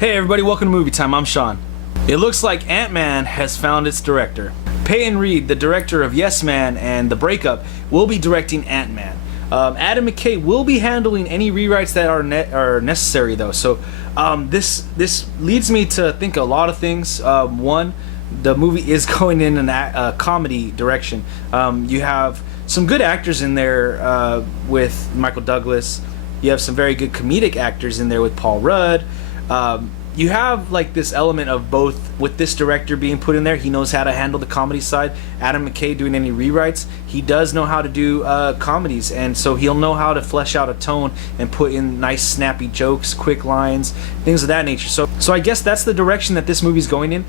Hey everybody, welcome to Movie Time. I'm Sean. It looks like Ant-Man has found its director. Peyton Reed, the director of Yes Man and The Breakup, will be directing Ant-Man. Adam McKay will be handling any rewrites that are necessary though. So this leads me to think a lot of things. One, the movie is going in a comedy direction. You have some good actors in there with Michael Douglas. You have some very good comedic actors in there with Paul Rudd. You have like this element of both with this director being put in there. He knows how to handle the comedy side. Adam McKay doing any rewrites, he does know how to do comedies, and so he'll know how to flesh out a tone and put in nice snappy jokes, quick lines, things of that nature. So I guess that's the direction that this movie's going in.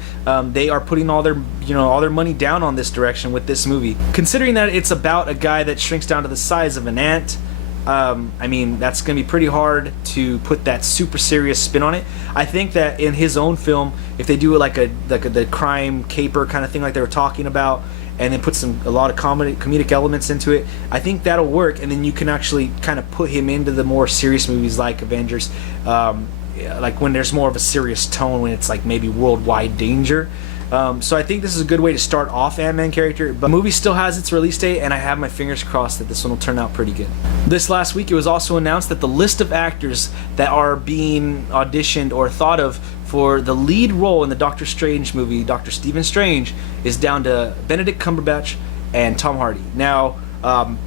They are putting all their money down on this direction with this movie, considering that it's about a guy that shrinks down to the size of an ant. I mean, that's gonna be pretty hard to put that super serious spin on it. I think that in his own film, if they do it like the crime caper kind of thing like they were talking about, and then put a lot of comedic elements into it, I think that'll work. And then you can actually kind of put him into the more serious movies like Avengers, like when there's more of a serious tone, when it's like maybe worldwide danger. So I think this is a good way to start off Ant-Man character, but the movie still has its release date, and I have my fingers crossed that this one will turn out pretty good. This last week it was also announced that the list of actors that are being auditioned or thought of for the lead role in the Doctor Strange movie, Doctor Stephen Strange, is down to Benedict Cumberbatch and Tom Hardy. Now,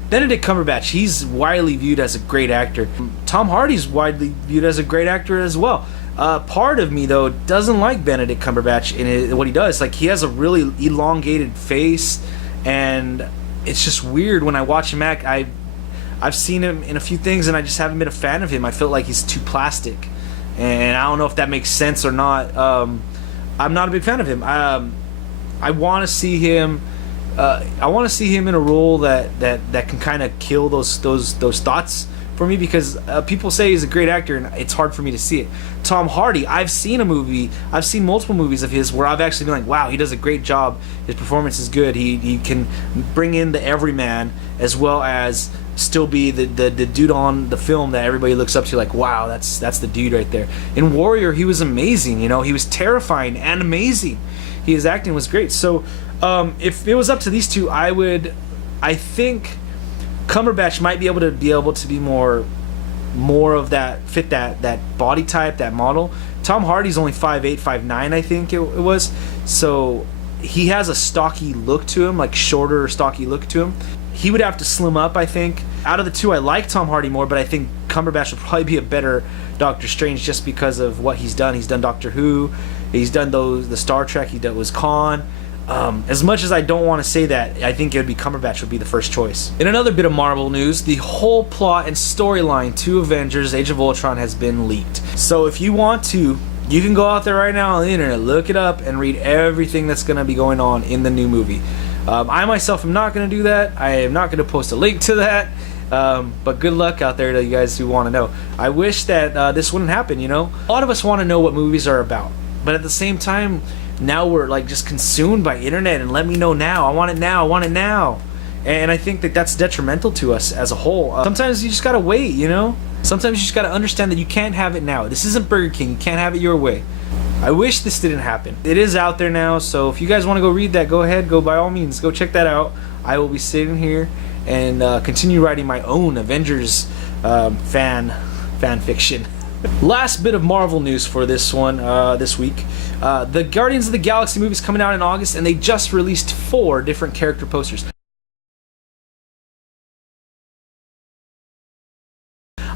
Benedict Cumberbatch, he's widely viewed as a great actor. Tom Hardy's widely viewed as a great actor as well. Part of me though doesn't like Benedict Cumberbatch in what he does. Like, he has a really elongated face, and it's just weird when I watch him act. I've seen him in a few things, and I just haven't been a fan of him. I feel like he's too plastic, and I don't know if that makes sense or not. I'm not a big fan of him. I want to see him. I want to see him in a role that can kind of kill those thoughts for me, because people say he's a great actor and it's hard for me to see it. Tom Hardy, I've seen multiple movies of his where I've actually been like, wow, he does a great job, his performance is good, he can bring in the everyman as well as still be the dude on the film that everybody looks up to, like, wow, that's the dude right there. In Warrior, he was amazing, he was terrifying and amazing. His acting was great. So if it was up to these two, I think Cumberbatch might be able to be more of that, fit that body type, that model. Tom Hardy's only 5'8", 5'9", I think it was. So he has a stocky look to him, like shorter, stocky look to him. He would have to slim up, I think. Out of the two, I like Tom Hardy more, but I think Cumberbatch would probably be a better Doctor Strange just because of what he's done. He's done Doctor Who, he's done the Star Trek, was Khan. As much as I don't want to say that, I think it would be Cumberbatch would be the first choice. In another bit of Marvel news, the whole plot and storyline to Avengers Age of Ultron has been leaked. So if you want to, you can go out there right now on the internet, look it up, and read everything that's going to be going on in the new movie. I myself am not going to do that. I am not going to post a link to that. But good luck out there to you guys who want to know. I wish that this wouldn't happen, A lot of us want to know what movies are about. But at the same time, now we're like just consumed by internet and let me know now. I want it now. I want it now. And I think that that's detrimental to us as a whole. Sometimes you just gotta wait, Sometimes you just gotta understand that you can't have it now. This isn't Burger King. You can't have it your way. I wish this didn't happen. It is out there now, so if you guys want to go read that, go ahead. Go by all means. Go check that out. I will be sitting here and continue writing my own Avengers fan fiction. Last bit of Marvel news for this one, this week. The Guardians of the Galaxy movie is coming out in August, and they just released 4 different character posters.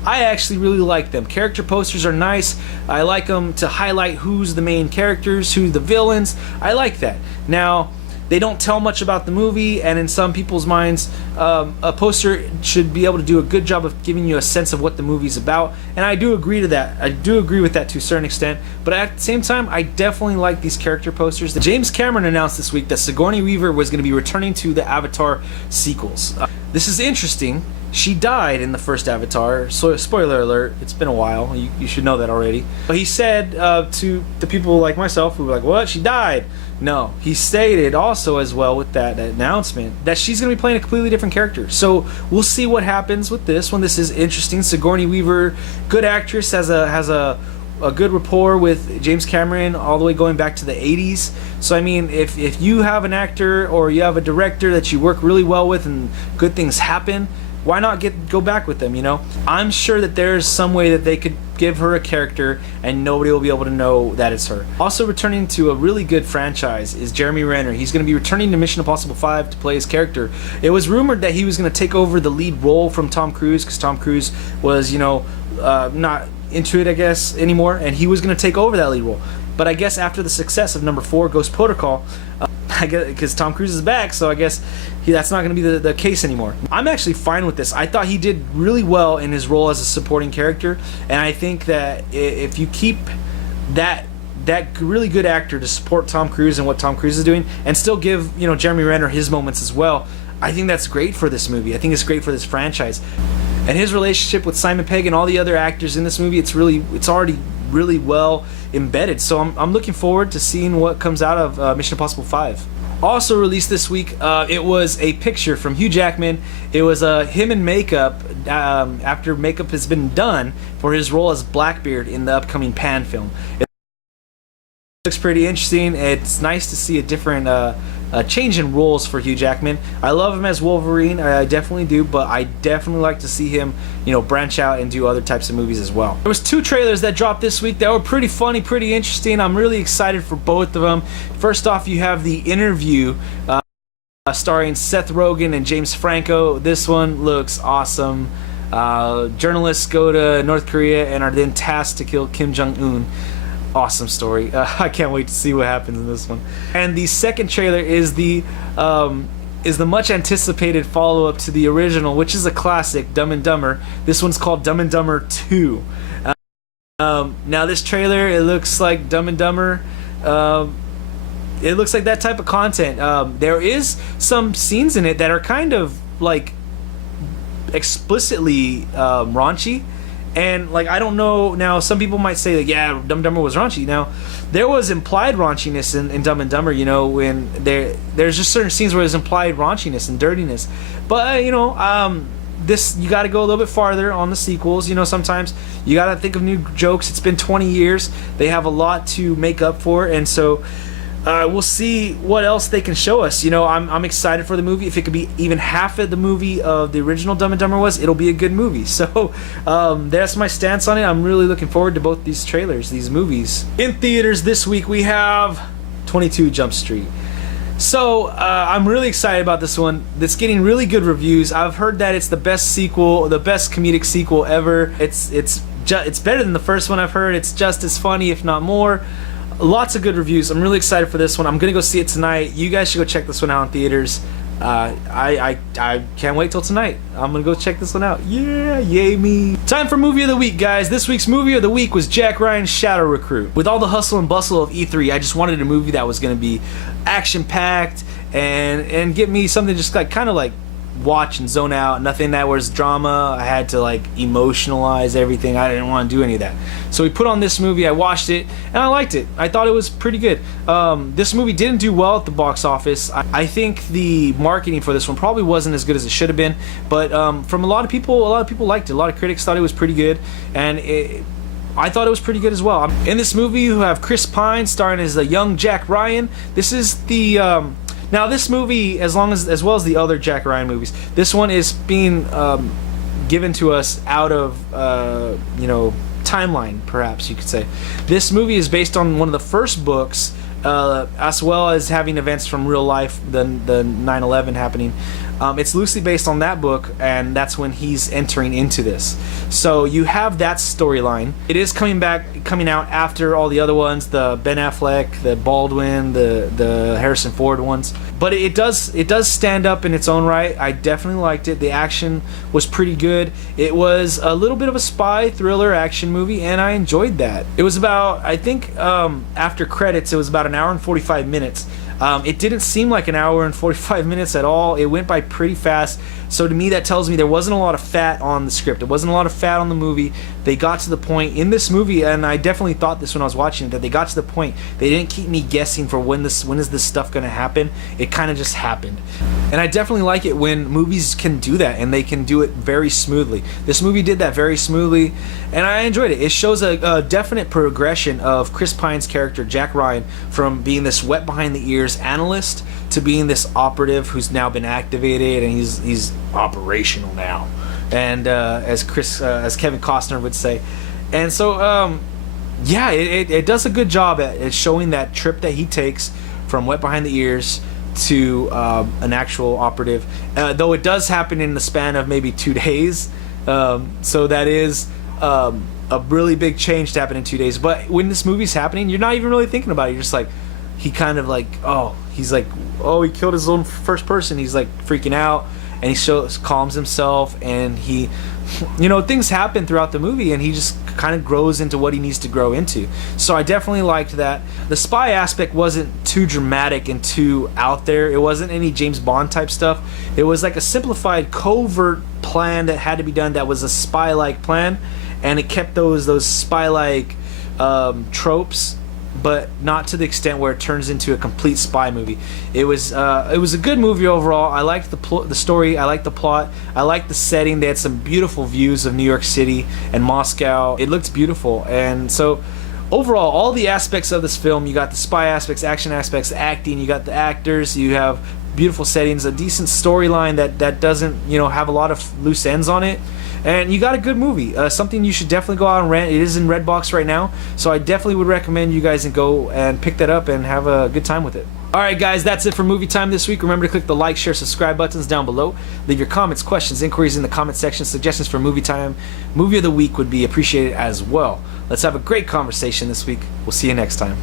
I actually really like them. Character posters are nice. I like them to highlight who's the main characters, who's the villains. I like that. Now, they don't tell much about the movie, and in some people's minds, a poster should be able to do a good job of giving you a sense of what the movie's about, and I do agree to that. I do agree with that to a certain extent, but at the same time, I definitely like these character posters. James Cameron announced this week that Sigourney Weaver was going to be returning to the Avatar sequels. This is interesting. She died in the first Avatar, so spoiler alert, it's been a while, you should know that already. But he said to the people like myself who were like, what, she died? No, he stated also as well with that announcement that she's going to be playing a completely different character. So we'll see what happens with this one. This is interesting. Sigourney Weaver, good actress, has a a good rapport with James Cameron all the way going back to the 80s. So I mean, if you have an actor or you have a director that you work really well with and good things happen, why not go back with them, you know? I'm sure that there's some way that they could give her a character and nobody will be able to know that it's her. Also returning to a really good franchise is Jeremy Renner. He's going to be returning to Mission Impossible 5 to play his character. It was rumored that he was going to take over the lead role from Tom Cruise because Tom Cruise was, you know, not into it, I guess, anymore, and he was going to take over that lead role. But I guess after the success of number 4, Ghost Protocol, I guess because Tom Cruise is back, so I guess that's not going to be the case anymore. I'm actually fine with this. I thought he did really well in his role as a supporting character, and I think that if you keep that really good actor to support Tom Cruise and what Tom Cruise is doing, and still give, you know, Jeremy Renner his moments as well, I think that's great for this movie. I think it's great for this franchise. And his relationship with Simon Pegg and all the other actors in this movie, it's already really well embedded. So I'm looking forward to seeing what comes out of Mission Impossible 5. Also released this week, it was a picture from Hugh Jackman. It was him in makeup after makeup has been done for his role as Blackbeard in the upcoming Pan film. It looks pretty interesting. It's nice to see a different change in roles for Hugh Jackman. I love him as Wolverine, I definitely do, but I definitely like to see him, you know, branch out and do other types of movies as well. There was 2 trailers that dropped this week that were pretty funny, pretty interesting. I'm really excited for both of them. First off, you have The Interview, starring Seth Rogen and James Franco. This one looks awesome. Journalists go to North Korea and are then tasked to kill Kim Jong-un. Awesome story. I can't wait to see what happens in this one. And the second trailer is the much anticipated follow-up to the original, which is a classic, Dumb and Dumber. This one's called Dumb and Dumber 2. Now this trailer, it looks like Dumb and Dumber. It looks like that type of content. There is some scenes in it that are kind of like explicitly raunchy. And like, I don't know, now some people might say like, yeah, Dumb and Dumber was raunchy. Now there was implied raunchiness in Dumb and Dumber, you know, when there's just certain scenes where there's implied raunchiness and dirtiness. But you know, this, you got to go a little bit farther on the sequels. You know, sometimes you got to think of new jokes. It's been 20 years. They have a lot to make up for, and so we'll see what else they can show us. You know, I'm excited for the movie. If it could be even half of the movie of the original Dumb and Dumber was, it'll be a good movie. So that's my stance on it. I'm really looking forward to both these trailers, these movies. In theaters this week, we have 22 Jump Street. So I'm really excited about this one. It's getting really good reviews. I've heard that it's the best sequel, the best comedic sequel ever. It's better than the first one I've heard. It's just as funny, if not more. Lots of good reviews. I'm really excited for this one. I'm gonna go see it tonight. You guys should go check this one out in theaters. I can't wait till tonight. I'm gonna go check this one out. Yeah, yay me. Time for movie of the week, guys. This week's movie of the week was Jack Ryan's Shadow Recruit. With all the hustle and bustle of E3, I just wanted a movie that was gonna be action-packed and get me something just like kind of like watch and zone out. Nothing that was drama. I had to like emotionalize everything. I didn't want to do any of that. So we put on this movie. I watched it and I liked it. I thought it was pretty good. This movie didn't do well at the box office. I think the marketing for this one probably wasn't as good as it should have been, but from a lot of people liked it. A lot of critics thought it was pretty good, and I thought it was pretty good as well. In this movie, you have Chris Pine starring as a young Jack Ryan. This is the now this movie, as well as the other Jack Ryan movies, this one is being given to us out of you know, timeline, perhaps you could say. This movie is based on one of the first books, as well as having events from real life, the 9/11 happening. It's loosely based on that book, and that's when he's entering into this. So you have that storyline. It is coming out after all the other ones, the Ben Affleck, the Baldwin, the Harrison Ford ones. But it does stand up in its own right. I definitely liked it. The action was pretty good. It was a little bit of a spy thriller action movie, and I enjoyed that. It was about, I think, after credits, it was about an hour and 45 minutes. It didn't seem like an hour and 45 minutes at all. It went by pretty fast. So to me, that tells me there wasn't a lot of fat on the script. There wasn't a lot of fat on the movie. They got to the point in this movie, and I definitely thought this when I was watching it, that they got to the point. They didn't keep me guessing for when is this stuff going to happen. It kind of just happened. And I definitely like it when movies can do that, and they can do it very smoothly. This movie did that very smoothly, and I enjoyed it. It shows a definite progression of Chris Pine's character, Jack Ryan, from being this wet behind the ears analyst to being this operative who's now been activated, and he's operational now. And as Kevin Costner would say. And so yeah, it does a good job at showing that trip that he takes from wet behind the ears to an actual operative, though it does happen in the span of maybe 2 days. So that is a really big change to happen in 2 days. But when this movie's happening, you're not even really thinking about it. You're just like, he kind of like, he's like, he killed his own first person. He's like freaking out, and he calms himself, and he, things happen throughout the movie, and he just kind of grows into what he needs to grow into. So I definitely liked that. The spy aspect wasn't too dramatic and too out there. It wasn't any James Bond type stuff. It was like a simplified, covert plan that had to be done that was a spy-like plan, and it kept those spy-like tropes, but not to the extent where it turns into a complete spy movie. It was a good movie overall. I liked the story. I liked the plot. I liked the setting. They had some beautiful views of New York City and Moscow. It looked beautiful. And so overall, all the aspects of this film, you got the spy aspects, action aspects, acting, you got the actors, you have beautiful settings, a decent storyline that doesn't have a lot of loose ends on it. And you got a good movie, something you should definitely go out and rent. It is in Redbox right now, so I definitely would recommend you guys go and pick that up and have a good time with it. Alright guys, that's it for Movie Time this week. Remember to click the like, share, subscribe buttons down below. Leave your comments, questions, inquiries in the comment section. Suggestions for Movie Time, Movie of the Week would be appreciated as well. Let's have a great conversation this week. We'll see you next time.